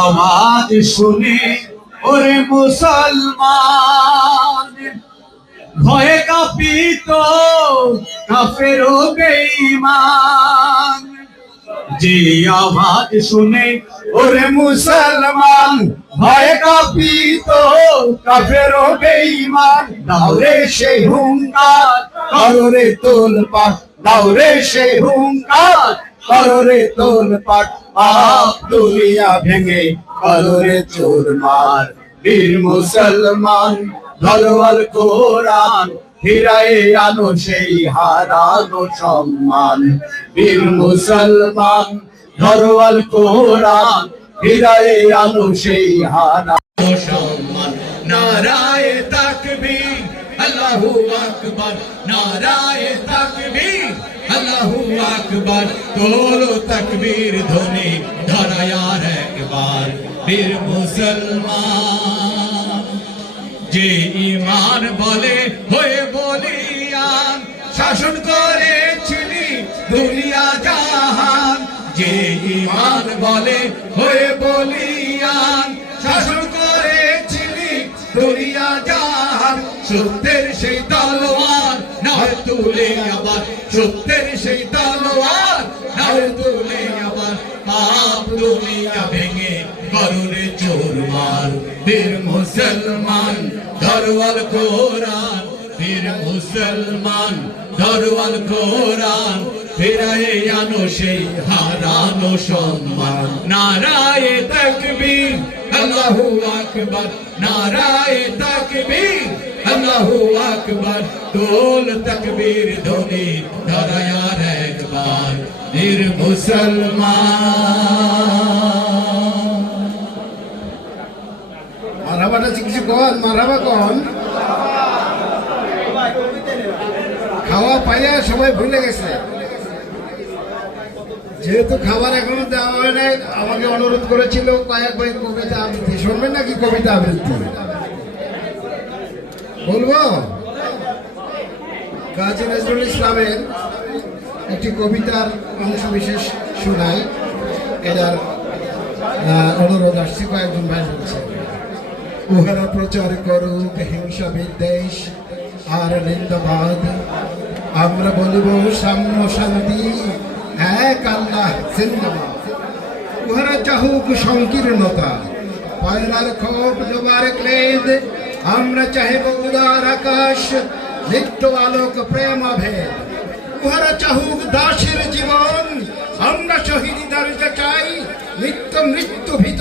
আওয়াজ শুনে ওরে মুসলমান ভয়ে কাঁপিত কাফের ও বেঈমান। যে আওয়াজ শুনে ওরে মুসলমান ভয়ে কাঁপিত কাফের ও বেঈমান। দাওরে সেই হুঙ্কার কররে তোলপাড়, দাওরে সেই হুঙ্কার কররে তোলপাড়। পাপ দুনিয়া ভেঙে কররে চুরমার। বীর মুসলমান ধরো আল কোরআন, ফিরায়ে আনো সেই হারানো সম্মান। বীর মুসলমান ধরো আল কোরআন, ফিরায়ে আনো সেই হারানো সম্মান। নারায়ে তাকবীর আল্লাহু আকবার, নারায়ে তাকবীর আল্লাহু আকবার। তোলো তাকবীর ধ্বনি ধরায় আর একবার। বীর মুসলমান যে ঈমান বলে হয়ে বলিয়ান, শাসন করেছিলি দুনিয়া জাহান। যে ঈমান বলে হয়ে বলিয়ান, শাসন করেছিলি দুনিয়া জাহান। সত্যের সেই তলোয়ার নাও তুলে আবার, সত্যের সেই তলোয়ার নাও তুলে আবার। পাপ দুনিয়া ভেঙে কররে চুরমার। বীর মুসলমান ধরো আল কোরআন, বীর মুসলমান ধরো আল কোরআন। ফিরায়ে আনো সেই হারানো সম্মান। নারায়ে তাকবীর আল্লাহু আকবার, নারায়ে তাকবীর আল্লাহু আকবার। তোল তাকবীর ধ্বনি ধরায় আর একবার। বীর মুসলমান মারহাবাটা কিছু কন, মারহাবা কন। খাওয়া পাইয়া সবাই ভুলে গেছে। যেহেতু খাবার এখনো দেওয়া হয় নাই, আমাকে অনুরোধ করেছিল কয়েক বই কবিতা আবৃত্তি শুনবেন নাকি? কবিতা আবৃত্তি বলবো। কাজী নজরুল ইসলামের একটি কবিতার অংশ বিশেষ শোনাই, এটার অনুরোধ আসছে কয়েকজন ভাই বলছে। উহারা প্রচার করুক হিংসা বিদ্বেষ আর নিন্দাবাদ, আমরা বলিব সাম্য শান্তি এক আল্লাহ জিন্দাবাদ। উহারা চাহুক সংকীর্ণতা পয়লার ক্ষোভ জোবার ক্লেদ, আমরা চাহিব উদার আকাশ নিত্য আলোক প্রেম আভেদ। উহারা চাহুক দাসের জীবন, আমরা শহীদ দারিদ্র চাই নিত্য মৃত্যু ভীত